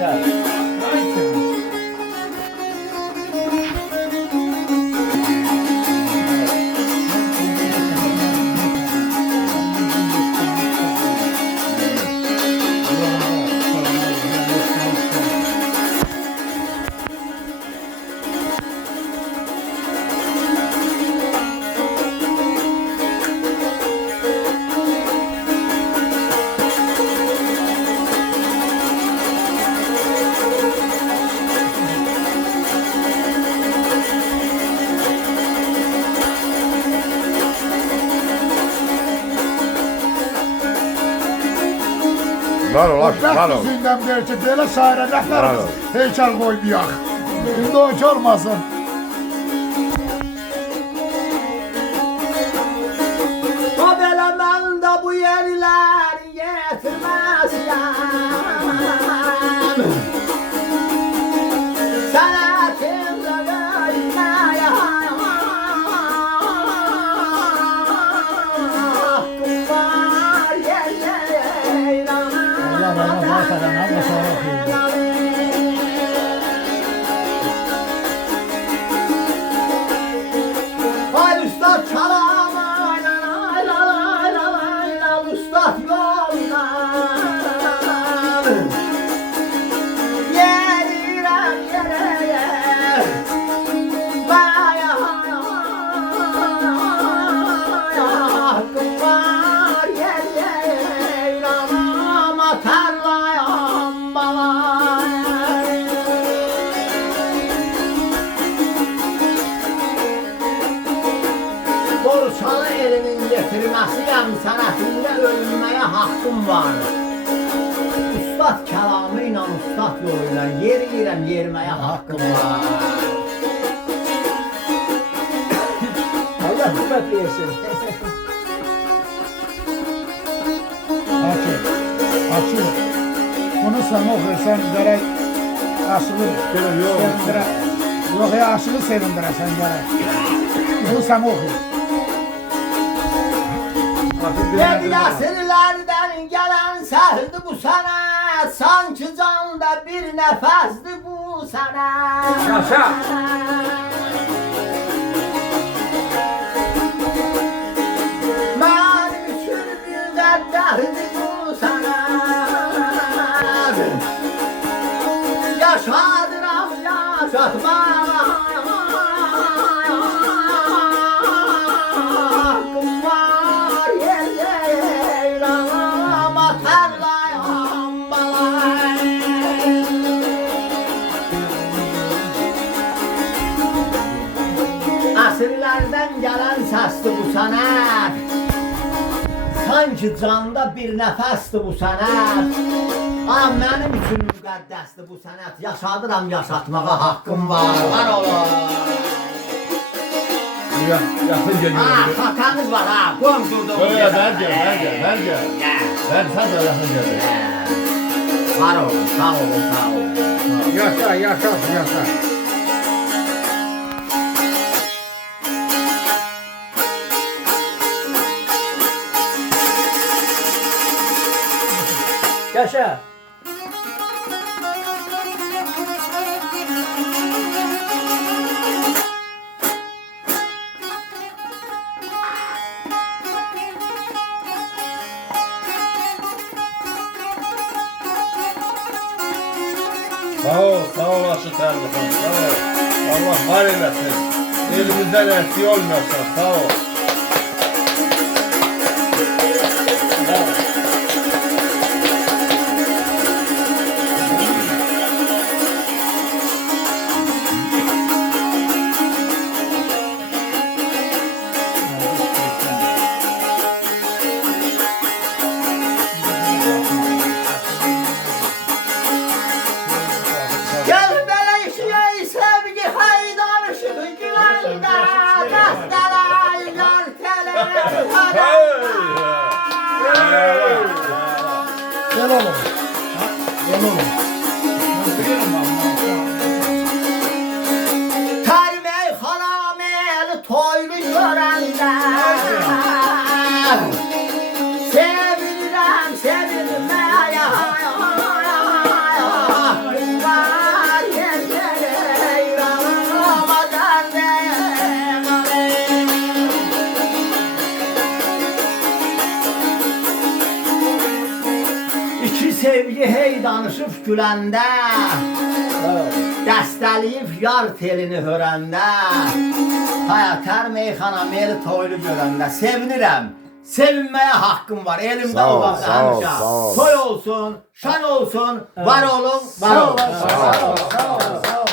Yaşar. Var ol, var ol. Yüzünden belki böyle şaire Var rəhbərimiz ol. heykəl qoymayaq. İndi o ki olmasın. O belə mən də bu yerlər yetirməzəm. Sənətimlə böyüməyə haqqım var, Allah rahmet eylesin, amma sonra oxuyun. Ay ustad çalam, ay ustad yoldan. Yerirəm yerəyə, baya haqqım var, yerirəm atarlayam balay. Borçalı elimin getirməsiyəm, sənətində ölməyə haqqım var. Ustad kəlamı ilə, ustad yolu ilə yeriyirəm, yerməyə haqqım var. Allah hürmət versin. Açın, açın. Bunu sen oxuysan gərək aşığı sevindirə. Yox ya, aşığı sevindirəsən gərək. Bunu sen oxu. Yedi əsrlərdən gələn səhvdi bu sənət, sanki canda bir nəfəsdi bu sənət. Yaşa. Mənim üçün bir qəddərdi bu sənət. Yaşadıram, yaşatmağa haqqım var, yerləyirəm, atarlayam balay. Əsrlərdən gələn səsdir bu sənət, sanki canda bir nəfəsdir bu sənət. Mənim üçün müqəddəsdir bu sənət, yaşadıram, yaşatmağa haqqım var, var olur. Yaxın geliyor. Xatanız var ha, qoyun durduğunuz Ver yerə. ver ver. Ver sen de yaxın gel. Var olun, sağ olun, sağ olun. Yaşa, yaşa, yaşa. Yaşa. Sağ ol Aşık Erbakan, sağ ol. Allah var eylesin. Elimizden eksiği olmasın, sağ ol. Gel belə işley sevgi haydarışığı güləndə, dəstələr, yörtələr, Gel oğlum. Ha, gel oğlum. Ben biliyorum Tərmək xanamel toylu görəndə, sevirəm, sevirməyə Sevgi hey danışıb güləndə, dəstəliyib yar telini hörəndə, Hayatər meyxana meri toylu görəndə sevinirəm. Sevinməyə haqqım var. Elimdə Sağ ol, olan sağ ol, həmişə. sağ ol. Toy olsun, şan olsun, var olun, var olun. Sağ ol, sağ ol, sağ ol.